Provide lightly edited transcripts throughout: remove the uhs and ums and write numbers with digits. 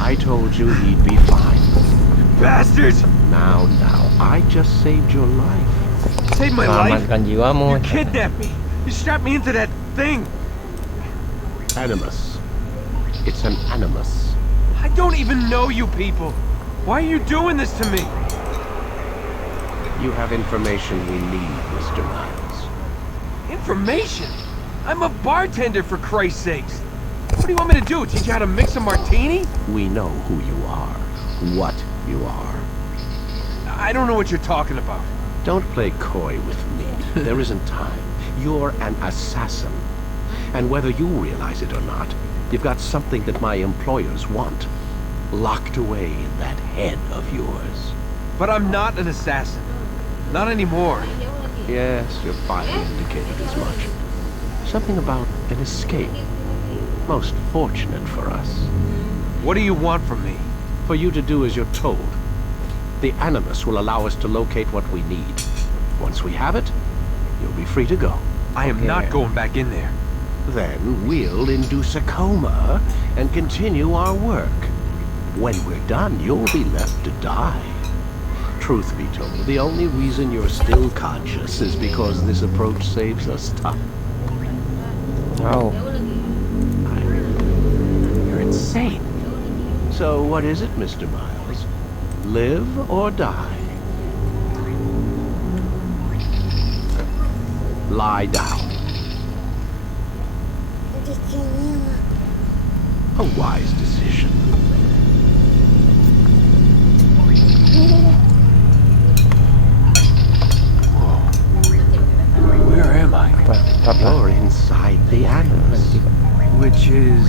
I told you he'd be fine. Bastards! Now, I just saved your life. Saved my life? Selamatkan jiwamu. You kidnapped me. You strapped me into that thing. Animus. It's an animus. I don't even know you people. Why are you doing this to me? You have information we need, Mr. Miles. Information? I'm a bartender, for Christ's sakes. What do you want me to do? Teach you how to mix a martini? We know who you are. What you are. I don't know what you're talking about. Don't play coy with me. There isn't time. You're an assassin. And whether you realize it or not, you've got something that my employers want. Locked away in that head of yours. But I'm not an assassin. Not anymore. Yes, your file indicated as much. Something about an escape. Most fortunate for us. What do you want from me? For you to do as you're told. The Animus will allow us to locate what we need. Once we have it, you'll be free to go. I am not going back in there. Then we'll induce a coma and continue our work. When we're done, you'll be left to die. Truth be told, the only reason you're still conscious is because this approach saves us time. Oh. You're insane. So what is it, Mr. Miles? Live or die? Lie down. A wise decision. Where am I? You're inside the Animus. Which is...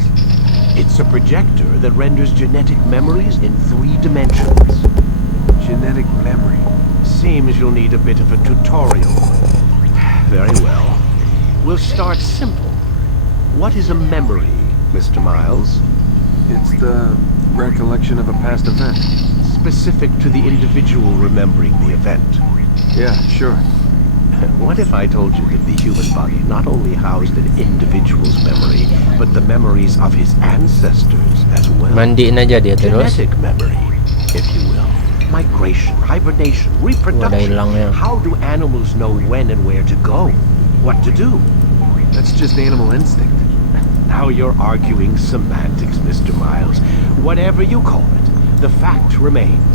It's a projector that renders genetic memories in 3 dimensions. genetic memory. Seems you'll need a bit of a tutorial. Very well. We'll start simple. What is a memory, Mr. Miles? It's the recollection of a past event. Specific to the individual remembering the event. Yeah, sure. What if I told you that the human body not only housed an individual's memory, but the memories of his ancestors as well? Mandiin aja dia terus. Genetic memory, if you will. Migration, hibernation, reproduction. How do animals know when and where to go? What to do? That's just animal instinct. Now you're arguing semantics, Mr. Miles. Whatever you call it, the fact remains.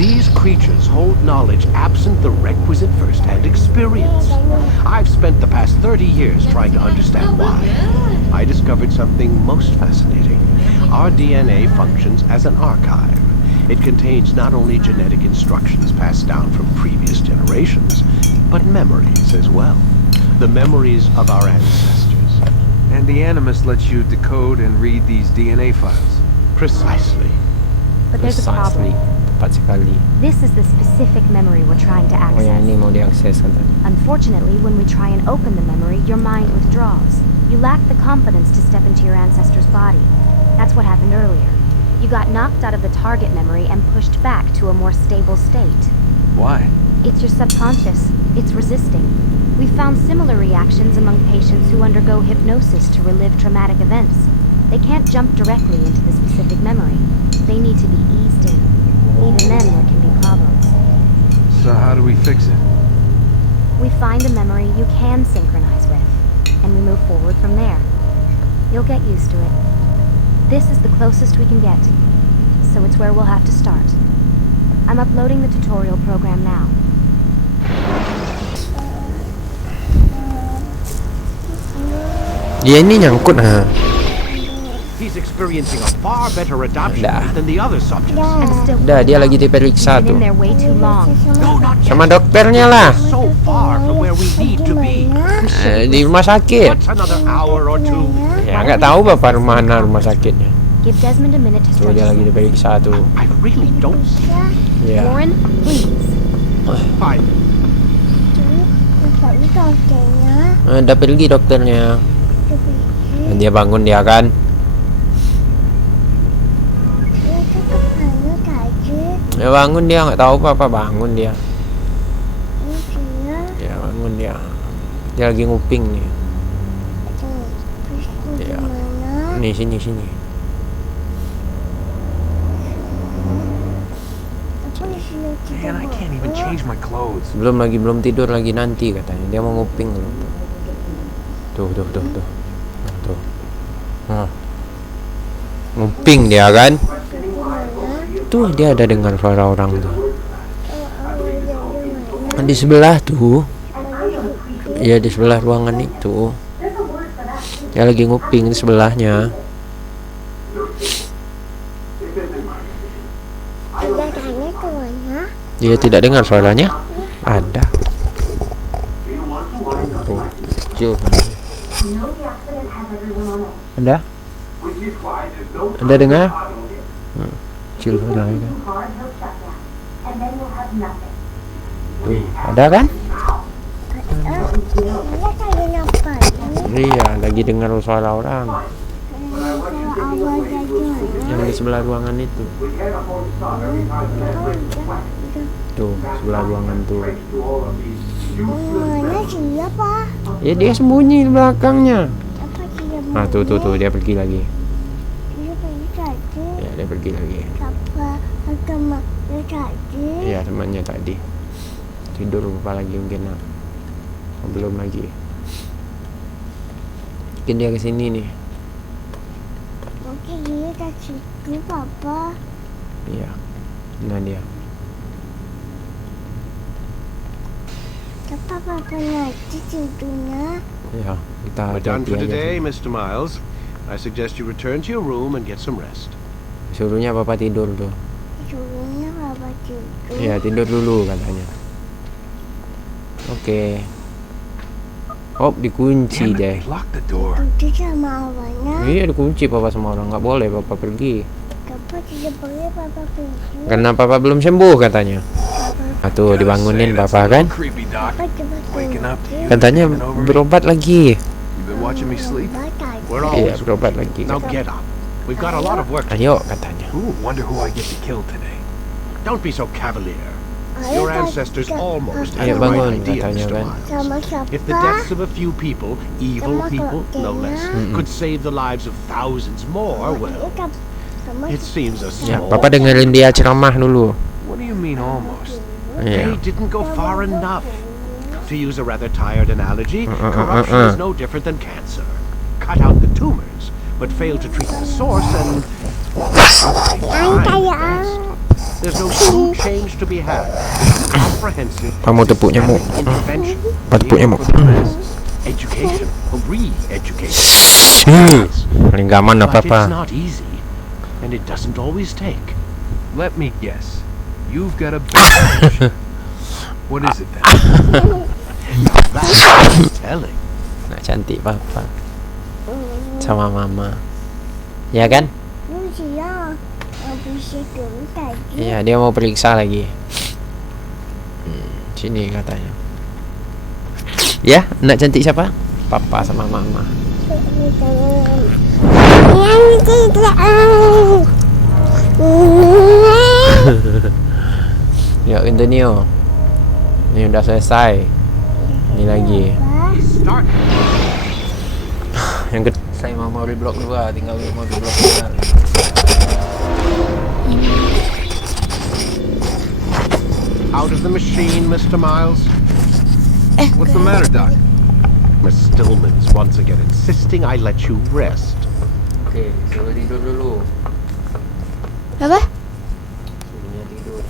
These creatures hold knowledge absent the requisite first-hand experience. I've spent the past 30 years trying to understand why. I discovered something most fascinating. Our DNA functions as an archive. It contains not only genetic instructions passed down from previous generations, but memories as well. The memories of our ancestors. And the Animus lets you decode and read these DNA files. Precisely. But there's a problem. Tepat sekali. This is the specific memory we're trying to Oh yang access. ini mau diakses kan tadi. Unfortunately, when we try and open the memory, your mind withdraws. You lack the confidence to step into your ancestor's body. That's what happened earlier. You got knocked out of the target memory and pushed back to a more stable state. Why? It's your subconscious. It's resisting. We found similar reactions among patients who undergo hypnosis to relive traumatic events. They can't jump directly into the specific memory. They need to be eased in. Even then, there can be problems. So how do we fix it? We find a memory you can synchronize with, and we move forward from there. You'll get used to it. This is the closest we can get, so it's where we'll have to start. I'm uploading the tutorial program now. Dia ini nyangkut ha. He's experiencing a far better adoption rate than the other subjects. I'm still Dah dia lagi diperiksa been in tuh. there way too long. No, not yet. Sama dokternya lah. So far from where we need to be. Di rumah sakit. What's another hour or two? Ya nggak tahu bapak mana rumah sakitnya. Give Desmond a minute to Tuh stretch dia lagi his legs. diperiksa tuh. I really don't see. Ya. Warren, please. Fine. Udah pergi dokternya. Dan dia bangun dia kan. Ya bangun dia nggak tahu apa bangun dia. Ya bangun dia. Dia lagi nguping nih. Ya. Nih sini. Man, I can't even change my clothes. Belum tidur lagi nanti katanya. Dia mau nguping dulu. Tuh. Tuh. Nah. Nguping dia kan? Tuh dia ada dengar suara orang tuh. Di sebelah tuh. Ya di sebelah ruangan itu. Dia lagi nguping di sebelahnya. Dia tidak dengar suaranya? Ada. Tuh, kecil. Ada? Ada dengar? Kecil suaranya. Tuh, ada kan? Iya, lagi dengar suara orang. Yang di sebelah ruangan itu. Tuh, sebelah ruangan tuh. Mana siapa? Ya dia sembunyi di belakangnya. Nah, tuh dia pergi lagi. Dia pergi tadi. Ya, dia pergi lagi. Siapa? Temannya tadi. Iya, temannya tadi. Tidur lupa lagi mungkin. Nah. Oh, belum lagi. Mungkin dia kesini nih. Mungkin dia ke situ, Papa. Iya. Nah dia. Papa nanti tidurnya. Ya, kita We're done for hati-hati aja today, sih. Mr. Miles. I suggest you return to your room and get some rest. Suruhnya papa tidur tuh. Tidurnya Papa tidur. Iya, tidur dulu katanya. Oke. Oh, dikunci Damn deh. it, they locked the door. Tidur sama awalnya. Iya, dikunci papa sama orang. Nggak boleh papa pergi. Papa tidak boleh Papa pergi. Karena papa belum sembuh katanya. Nah, tuh dibangunin Gotta say, that's papa a kan. little creepy, Doc. Papa cepat Waking up to you. Katanya Coming over me. berobat lagi. You been watching me sleep? We're Iya, always berobat lagi. Now get up. We've got a lot of work to do. Ayo katanya. Ooh, wonder who I get to kill today. Don't be so cavalier. Your ancestors almost had Ayo the right bangun, idea, katanya Mr. kan. Miles. Sama siapa? If the deaths of a few people, evil Sama people, no kakeknya. less, could save the lives of thousands more, well, Sama it seems a Ya, small... papa dengerin dia ceramah dulu. What do you mean almost? They Iya. didn't go far enough. To use a rather tired analogy, corruption is no different than cancer. Cut out the tumors, but fail to treat the source and... There's no true change to be had. Comprehensive Kamu tepuk nyamuk. intervention. Apa tepuk nyamuk? For the masses. Education, re-education. Paling gak mana But it's papa. not easy, and it doesn't always take. Let me guess. You've got a big solution. What is it then? That's telling. Nah, cantik papa. Sama mama. Ya kan? Lucia habis tidur tadi. Iya, dia mau periksa lagi. Sini katanya. Ya, nak cantik siapa? Papa sama mama. Yuk, Antonio. Ini udah selesai. Ini lagi. Start. Yang saya Memori blok 2, tinggal Memori blok 3. Out of the machine, Mr. Miles. What's the matter, Doc? Miss Stillman's once again insisting I let you rest. Oke, suruh tidur dulu. Apa? Suruhnya tidur.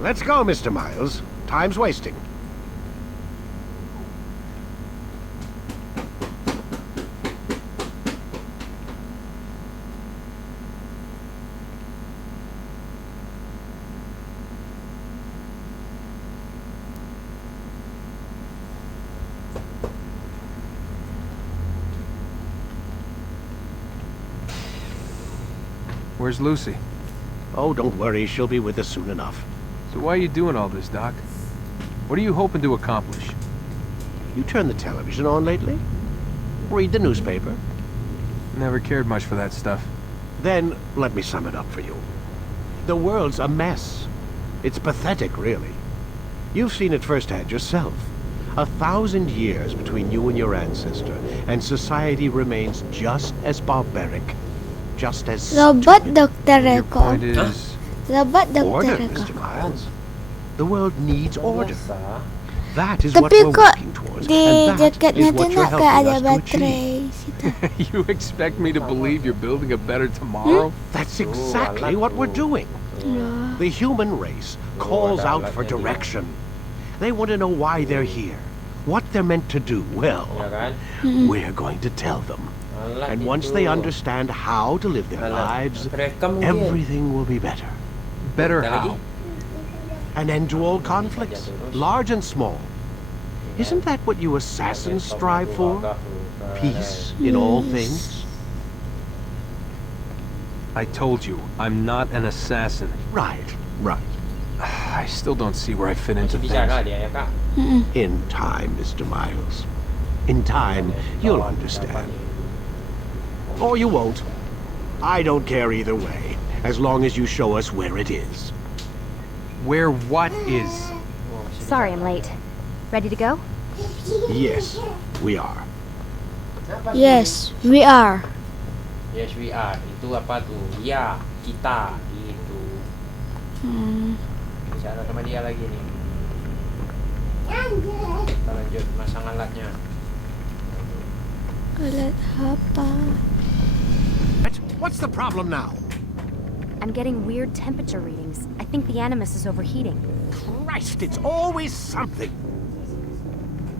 Let's go, Mr. Miles. Time's wasting. Where's Lucy? Oh, don't worry. She'll be with us soon enough. So why are you doing all this, Doc? What are you hoping to accomplish? You turned the television on lately? Read the newspaper? Never cared much for that stuff. Then, let me sum it up for you. The world's a mess. It's pathetic, really. You've seen it firsthand yourself. 1,000 years between you and your ancestor, and society remains just as barbaric, just as Robot stupid. dokter Your Eko. point is... Robot Order, dokter Eko. Mr. Miles. The world needs order. Biasa. That is what Tapi we're kok working towards, di and that jaketnya is tuh what you're nggak ada helping us to achieve. baterai situ. You expect me to believe you're building a better tomorrow? That's exactly what we're doing. Loh. The human race calls out for direction. They want to know why they're here, what they're meant to do. Well, Ya kan? we're going to tell them. Alat And itu. once they understand how to live their Alat. lives, Mereka mungkin. everything will be better. Better Ada lagi? how? An end to all conflicts, large and small. Isn't that what you assassins strive for? Peace in all things? I told you, I'm not an assassin. Right, right. I still don't see where I fit into Masih things. bicara dia ya kak. In time, Mr. Miles. In time, you'll understand. Or you won't. I don't care either way, as long as you show us where it is. Where what is? Sorry I'm late. Ready to go? Yes, we are. Yes, we are. Yes we are. Itu apa tuh? Ya kita itu. Bicara sama dia lagi nih. Kita lanjut masang alatnya. Alat apa? What's the problem now? I'm getting weird temperature readings. I think the Animus is overheating. Christ, it's always something.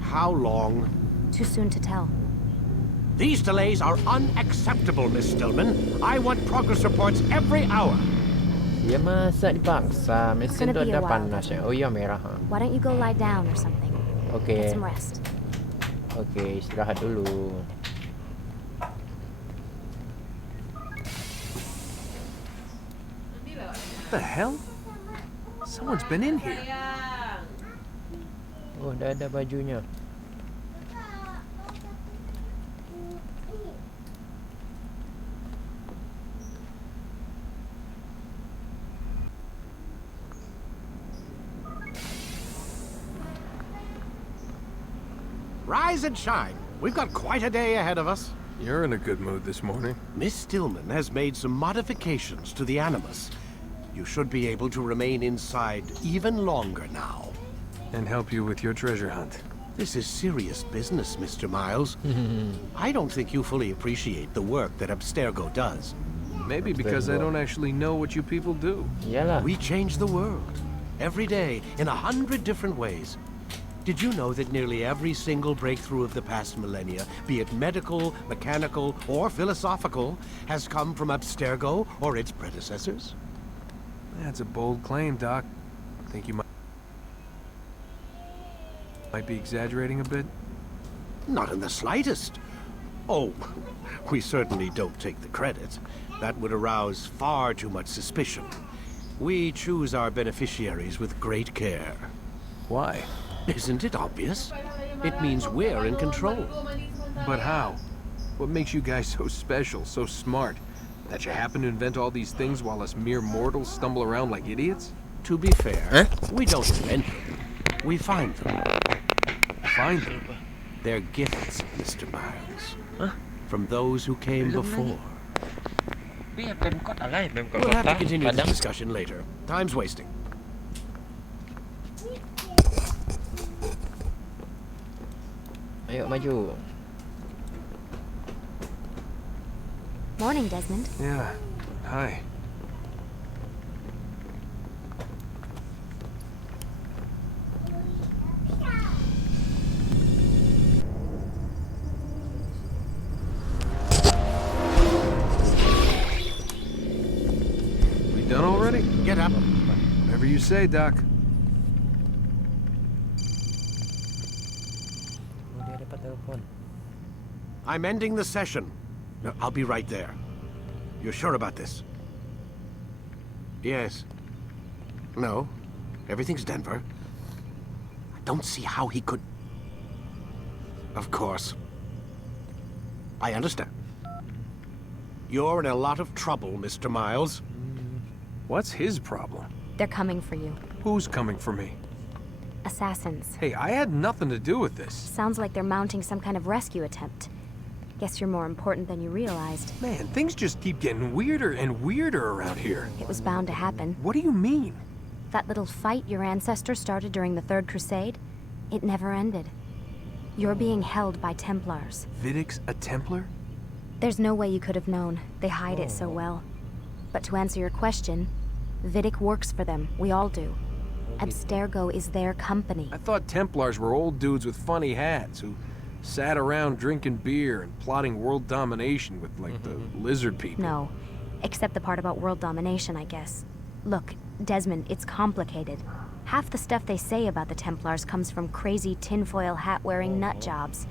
How long? Too soon to tell. These delays are unacceptable, Miss Stillman. I want progress reports every hour. Ya masa dipaksa. Mesin gonna tu be a ada while. panas ya. Oh iya merah ha. Why don't you go lie down or something? Oke. Get some rest. Oke, istirahat dulu. What the hell? Someone's been in here. Oh, dah ada bajunya. Rise and shine. We've got quite a day ahead of us. You're in a good mood this morning. Miss Stillman has made some modifications to the Animus. You should be able to remain inside even longer now. And help you with your treasure hunt. This is serious business, Mr. Miles. I don't think you fully appreciate the work that Abstergo does. Maybe because I don't actually know what you people do. Iyalah. We change the world, every day, in 100 different ways. Did you know that nearly every single breakthrough of the past millennia, be it medical, mechanical, or philosophical, has come from Abstergo or its predecessors? That's a bold claim, Doc. Think you might be exaggerating a bit? Not in the slightest. Oh, we certainly don't take the credit. That would arouse far too much suspicion. We choose our beneficiaries with great care. Why? Isn't it obvious? It means we're in control. But how? What makes you guys so special, so smart? That you happen to invent all these things while us mere mortals stumble around like idiots? To be fair, we don't invent them. We find them. Find them. They're gifts, Mr. Miles. From those who came before. We'll have to continue this discussion later. Time's wasting. Ayo maju. Morning, Desmond. Yeah. Hi. We done already? Get up. Whatever you say, Doc. Oh, dia dapat telepon. I'm ending the session. No, I'll be right there. You're sure about this? Yes. No. Everything's Denver. I don't see how he could... Of course. I understand. You're in a lot of trouble, Mr. Miles. What's his problem? They're coming for you. Who's coming for me? Assassins. Hey, I had nothing to do with this. Sounds like they're mounting some kind of rescue attempt. Guess you're more important than you realized. Man, things just keep getting weirder and weirder around here. It was bound to happen. What do you mean? That little fight your ancestors started during the Third Crusade, it never ended. You're being held by Templars. Vidic's a Templar? There's no way you could have known. They hide it so well. But to answer your question, Vidic works for them. We all do. Abstergo is their company. I thought Templars were old dudes with funny hats who sat around drinking beer and plotting world domination with, like, the lizard people. No, except the part about world domination, I guess. Look, Desmond, it's complicated. Half the stuff they say about the Templars comes from crazy tinfoil hat-wearing nut jobs.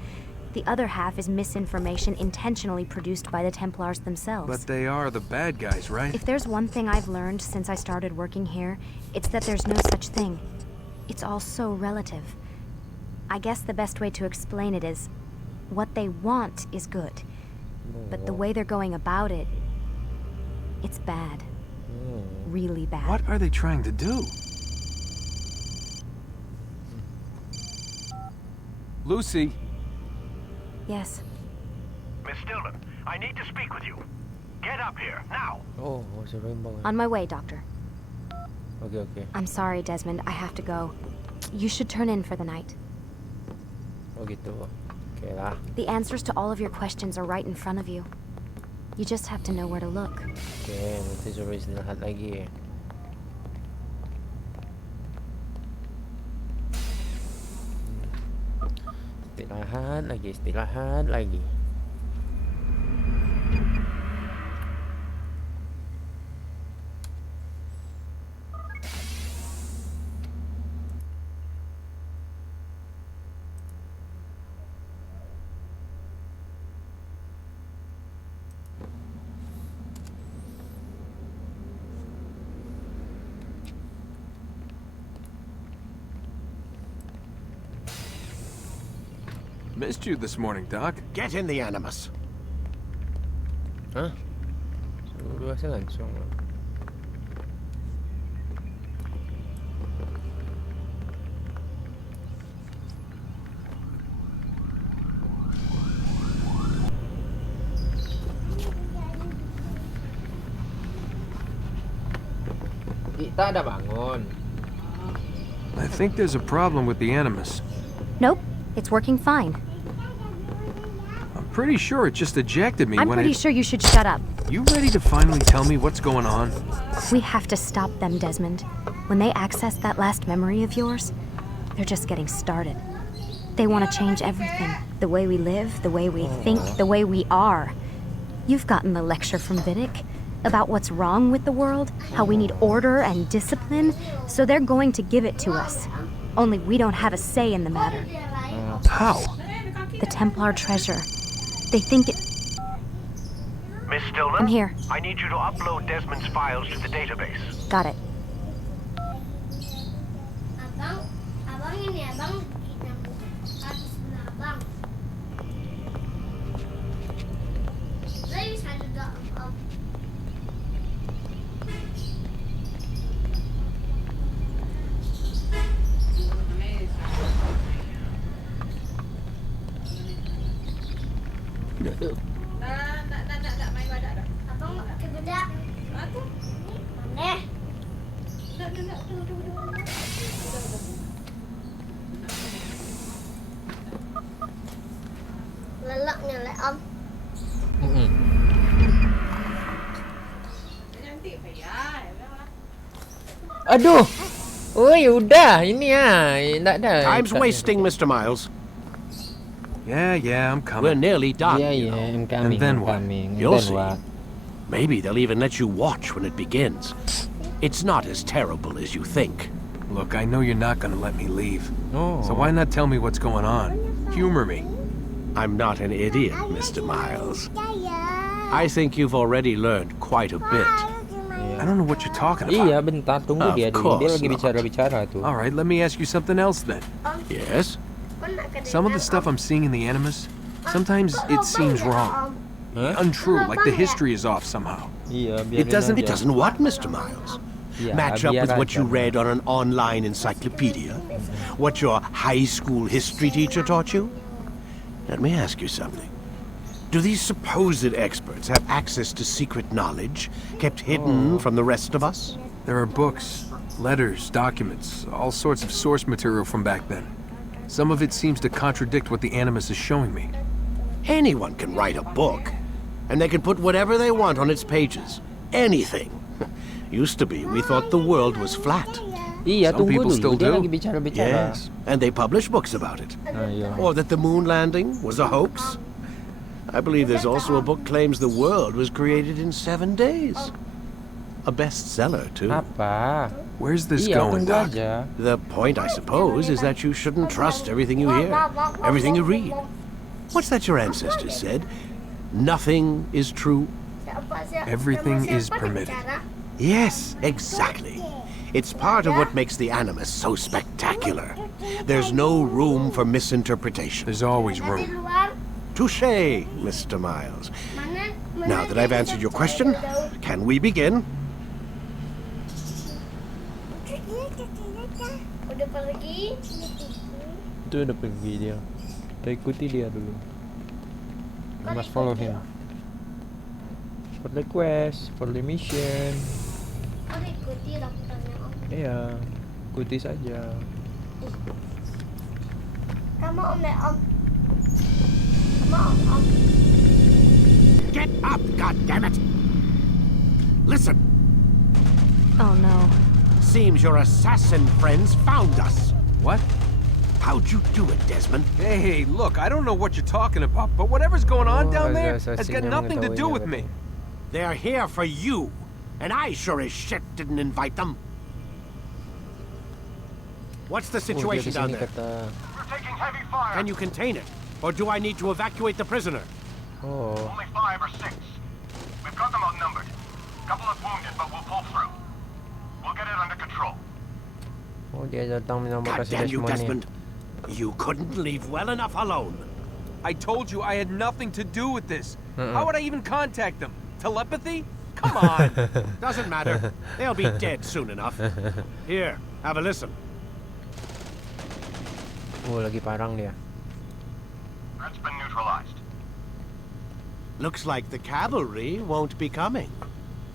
The other half is misinformation intentionally produced by the Templars themselves. But they are the bad guys, right? If there's one thing I've learned since I started working here, it's that there's no such thing. It's all so relative. I guess the best way to explain it is, what they want is good. But the way they're going about it, it's bad. Really bad. What are they trying to do? Lucy. Yes. Miss Stillman, I need to speak with you. Get up here, now! Oh, seru yung banget. On my way, Doctor. Okay. I'm sorry, Desmond. I have to go. You should turn in for the night. Oh gitu. Okay lah. The answers to all of your questions are right in front of you. You just have to know where to look. Okay, nanti suruh istirahat lagi. Istirahat lagi. Missed you this morning, Doc. Get in the Animus. Hah? Suruh rasa langsung. Kita ada bangun. I think there's a problem with the Animus. Nope, it's working fine. I'm pretty sure it just ejected me I'm when pretty sure you should shut up. You ready to finally tell me what's going on? We have to stop them, Desmond. When they access that last memory of yours, they're just getting started. They want to change everything. The way we live, the way we think, the way we are. You've gotten the lecture from Vidic about what's wrong with the world, how we need order and discipline, so they're going to give it to us. Only we don't have a say in the matter. How? The Templar treasure. They think it... Miss Stillman? I'm here. I need you to upload Desmond's files to the database. Got it. Abang ini abang kita buka sebelah abang. Saya bisa juga om. Nak main badak dah. Abang nak pakai bedak. Aku. Mana? Nak. Lelaknya lah om. Aduh. Oi, udah. Ini tak ada. Time's wasting, Mr. Miles. Yeah, I'm We're coming. nearly done. Yeah, you know. I'm coming. And then I'm what? coming. You'll And see. then what? Maybe they'll even let you watch when it begins. It's not as terrible as you think. Look, I know you're not gonna let me leave. Oh. So why not tell me what's going on? Humor me. I'm not an idiot, Mr. Miles. I think you've already learned quite a bit. I don't know what you're talking about. Iya, bentar. Tunggu Of dia dulu. Dia course lagi not. bicara-bicara tuh. All right, let me ask you something else then. Yes? Some of the stuff I'm seeing in the Animus, sometimes it seems wrong. Hah? Untrue, like the history is off somehow. Iya, biarin It doesn't- aja. It doesn't what, Mr. Miles? Yeah, match up with what you bicara-bicara. read on an online encyclopedia? What your high school history teacher taught you? Let me ask you something. Do these supposed experts have access to secret knowledge kept hidden from the rest of us? There are books, letters, documents, all sorts of source material from back then. Some of it seems to contradict what the Animus is showing me. Anyone can write a book, and they can put whatever they want on its pages. Anything. Used to be, we thought the world was flat. Iya, Some tunggu people dulu. still Dia do. lagi bicara-bicara. Yes, and they publish books about it. Iya. Or that the moon landing was a hoax. I believe there's also a book claims the world was created in 7 days. A bestseller, too. Apa? Where's this Iya, going, tunggu Doc? aja. The point, I suppose, is that you shouldn't trust everything you hear, everything you read. What's that your ancestors said? Nothing is true. Everything is permitted. Yes, exactly. It's part of what makes the Animus so spectacular. There's no room for misinterpretation. There's always room. Touché, Mr. Miles. Now that I've answered your question, can we begin? Udah pergi. Itu udah pergi dia. Kita ikuti dia dulu. We must follow him. For the quest, for the mission. Oh, ikuti dokternya Om. Iya, ikuti saja. Kamu Om deh Om. Kamu Om. Get up, goddammit! Listen, Oh no. seems your assassin friends found us. What? How'd you do it, Desmond? Hey, look, I don't know what you're talking about, but whatever's going on Oh, down there assassin has got yang nothing to do mengetahui with dia me. They're here for you, and I sure as shit didn't invite them. What's the Oh, dia situation down kesini there? kata. We're taking heavy fire. Can you contain it? Or do I need to evacuate the prisoner? Oh, Only 5 or 6. We've got them outnumbered. Couple of wounded, but we'll pull through. We'll get it under control. oh dia datang menyelamatkan God si damn you, Desmond ni. Desmond. You couldn't leave well enough alone. I told you I had nothing to do with this. How would I even contact them? Telepathy? Come on. Doesn't matter. They'll be dead soon enough. Here, have a listen. Oh, lagi parang dia. Threat's been neutralized. Looks like the cavalry won't be coming.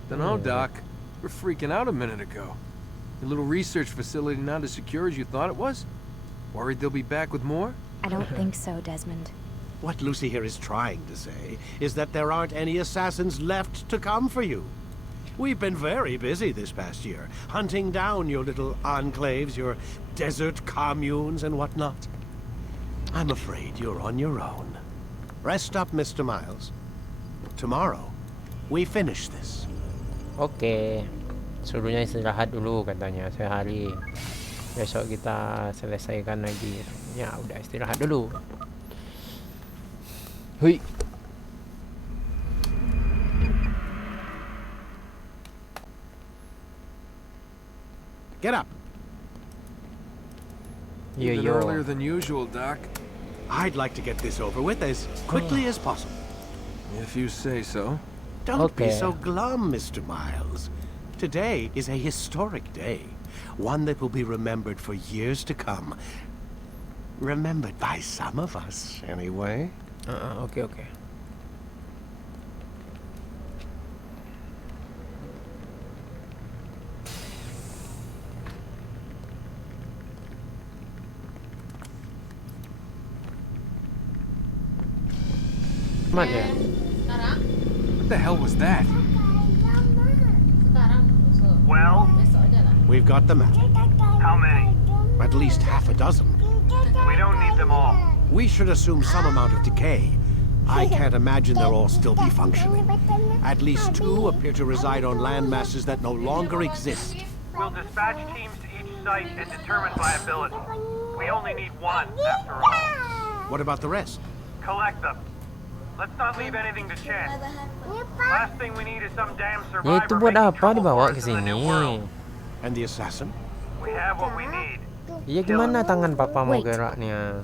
Dunno, Doc. We're freaking out a minute ago. Your little research facility not as secure as you thought it was? Worried they'll be back with more? I don't think so, Desmond. What Lucy here is trying to say is that there aren't any assassins left to come for you. We've been very busy this past year, hunting down your little enclaves, your desert communes and whatnot. I'm afraid you're on your own. Rest up, Mr. Miles. Tomorrow, we finish this. Oke. Suruhnya istirahat dulu katanya sehari. Besok kita selesaikan lagi. Ya udah istirahat dulu. Hui. Get up. Yo Even yo. earlier than usual, Doc. I'd like to get this over with as quickly as possible. If you say so. Don't be Okay. so glum, Mr. Miles. Today is a historic day. One that will be remembered for years to come. Remembered by some of us, anyway. Oke oke. Aman ya? What the hell was that? Well, We've got the map. how many? At least half a dozen. We don't need them all. We should assume some amount of decay. I can't imagine they'll all still be functioning. At least 2 appear to reside on land masses that no longer exist. We'll dispatch teams to each site and determine viability. We only need 1, after all. What about the rest? Collect them. Let's not leave anything to chance. Last thing we need is some damn Ya survivor itu buat making apa trouble dibawa for ke us in the sini? new world. And the assassin? We have what we need. Iya gimana tangan papa mau Wait. geraknya?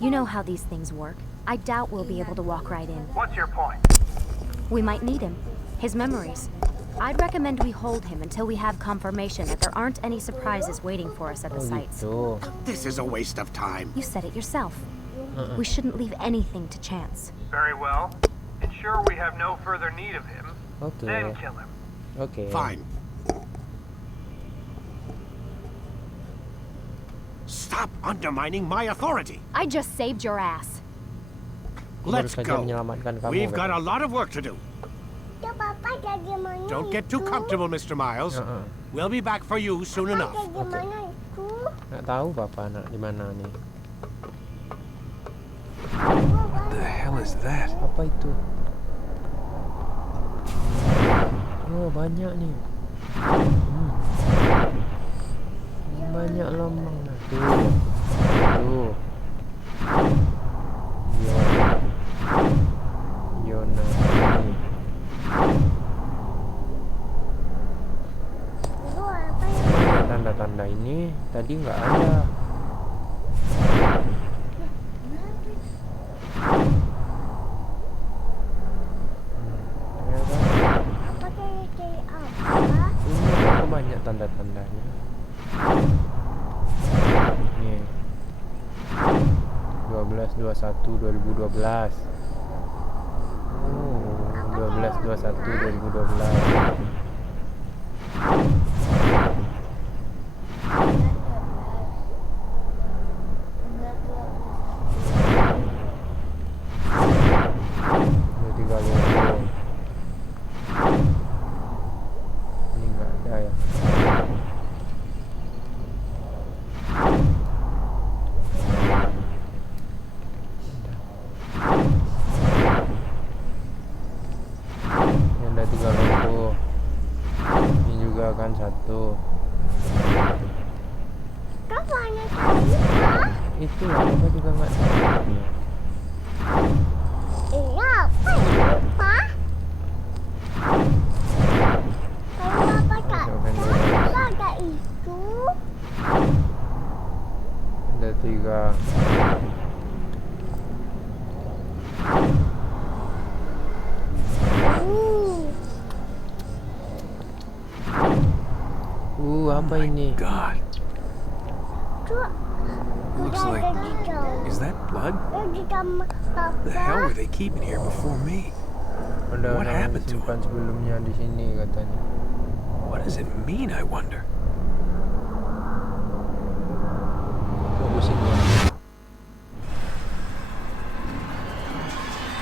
You know how these things work. I doubt we'll be able to walk right in. What's your point? We might need him. His memories. I'd recommend we hold him until we have confirmation that there aren't any surprises waiting for us at the Oh sites. gitu. This is a waste of time. You said it yourself. We shouldn't leave anything to chance. Very well. Ensure we have no further need of him, Oke. then kill him. Oke. Fine. Stop undermining my authority. I just saved your ass. Aku Let's baru saja go. menyelamatkan kamu. We've got a katanya. lot of work to do. Tuh papa jadi mana Don't get too itu? comfortable, Mr. Miles. We'll be back for you soon Papa enough. jadi mana itu? Nggak tahu papa nak di mana nih. What the hell is that? Apa itu? Oh banyak nih. Banyak lambang nah tuh. Tuh. Yona. Itu apa ya? Tanda-tanda ini tadi nggak ada. Apa kayak apa? Ini kok banyak tanda-tandanya. Nih. 12/21/2012. Oh, 12/21/2012. Udah 3 logo. Ini nggak ada ya. Ini ada 3 logo. Ini juga kan 1. Kau banyak kali pak? Itu lah, apa juga nggak tahu. Iya, apa ini pak? Kalau apa kak? Kenapa ada itu? Ada 3. Apa ini? God, Tuh, looks udah like. ada di dalam. Is that blood? Di dalam The hell papa. were they keeping here before me? Ada What orang yang happened to disimpan sebelumnya di sini katanya. What does it mean, I wonder? Fokusin ya.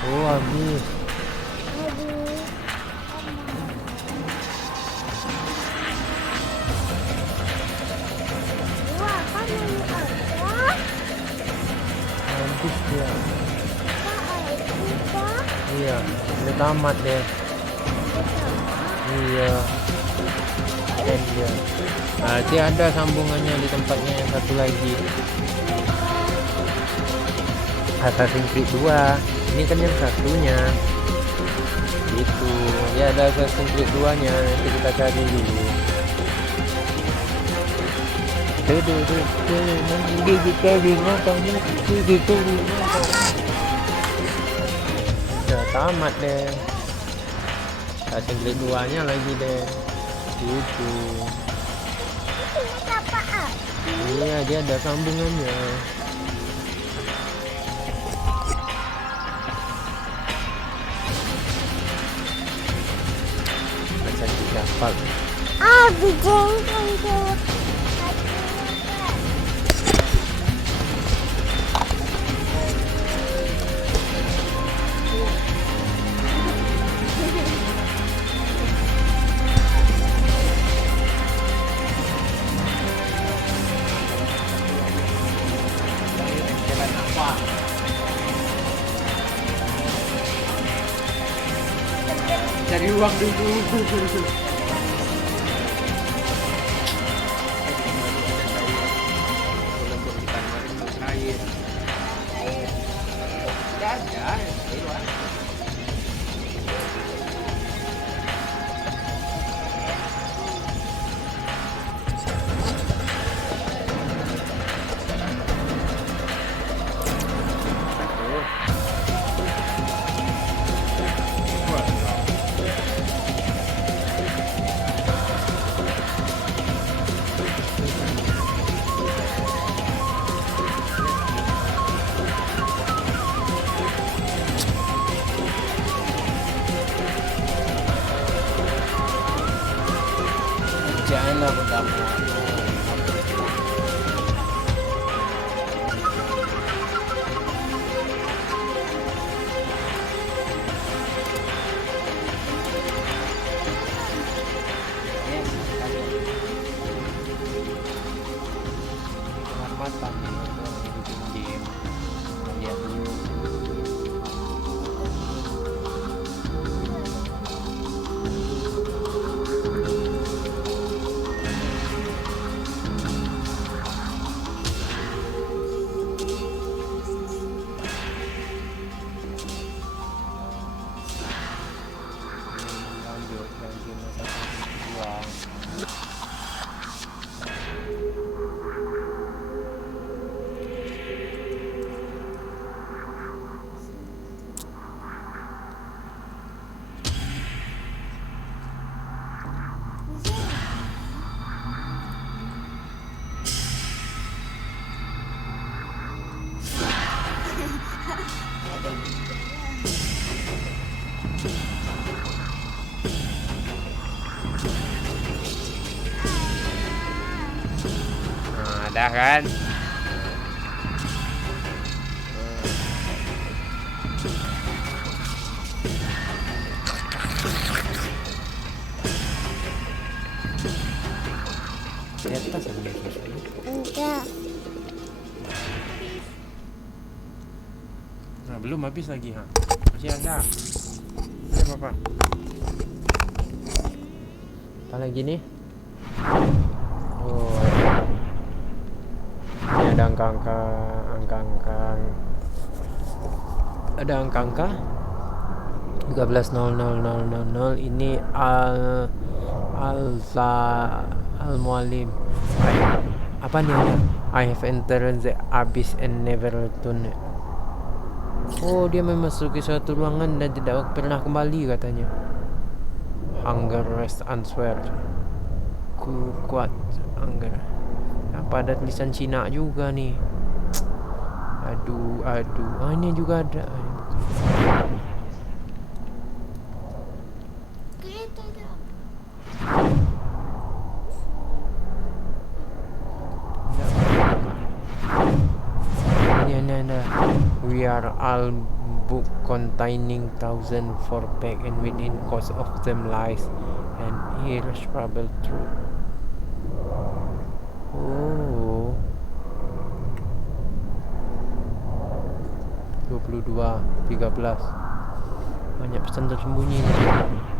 Oh habis. Aduh. Wah, kan ini ada. Habis dia. Pak, ada juga. Iya, udah tamat deh. Iya. Dan dia. Berarti ada sambungannya di tempatnya yang satu lagi. Assassin's Creed 2. Ini kan yang satunya. Gitu. Ya ada Assassin's Creed 2-nya. Nanti kita cari dulu. Nanti kita bingung kamu. Gitu. Udah tamat deh. Assassin's Creed 2-nya lagi deh. Gitu. Ini apaan? Iya, dia ada sambungannya. Baca siapa? Ah, bijeng itu. Cari uang dulu. Jangan lah benda mau. Matang bikin game. Lihat dulu. Lanjut lagi masa uang. Nah, ada kan? Di atas ada sesuatu. Enggak. Nah, belum habis lagi, ha. Masih ada. Ini apa? Apa lagi nih? Oh, ini ada angka-angka. Ada angka-angka 13.00.00. Ini al-mualim. Apa nih? I have entered the abyss and never returned. Oh, dia memasuki suatu ruangan dan tidak pernah kembali katanya. Hunger rest answer. Kuat hunger. Apa ada tulisan Cina juga nih? Aduh. Ah, ini juga ada. Gitu dong. Ini ada. We are all book containing 1,004 pack and within cost of them lies an irreparable truth. Oh. 22, 13. Banyak pesan tersembunyi di sini.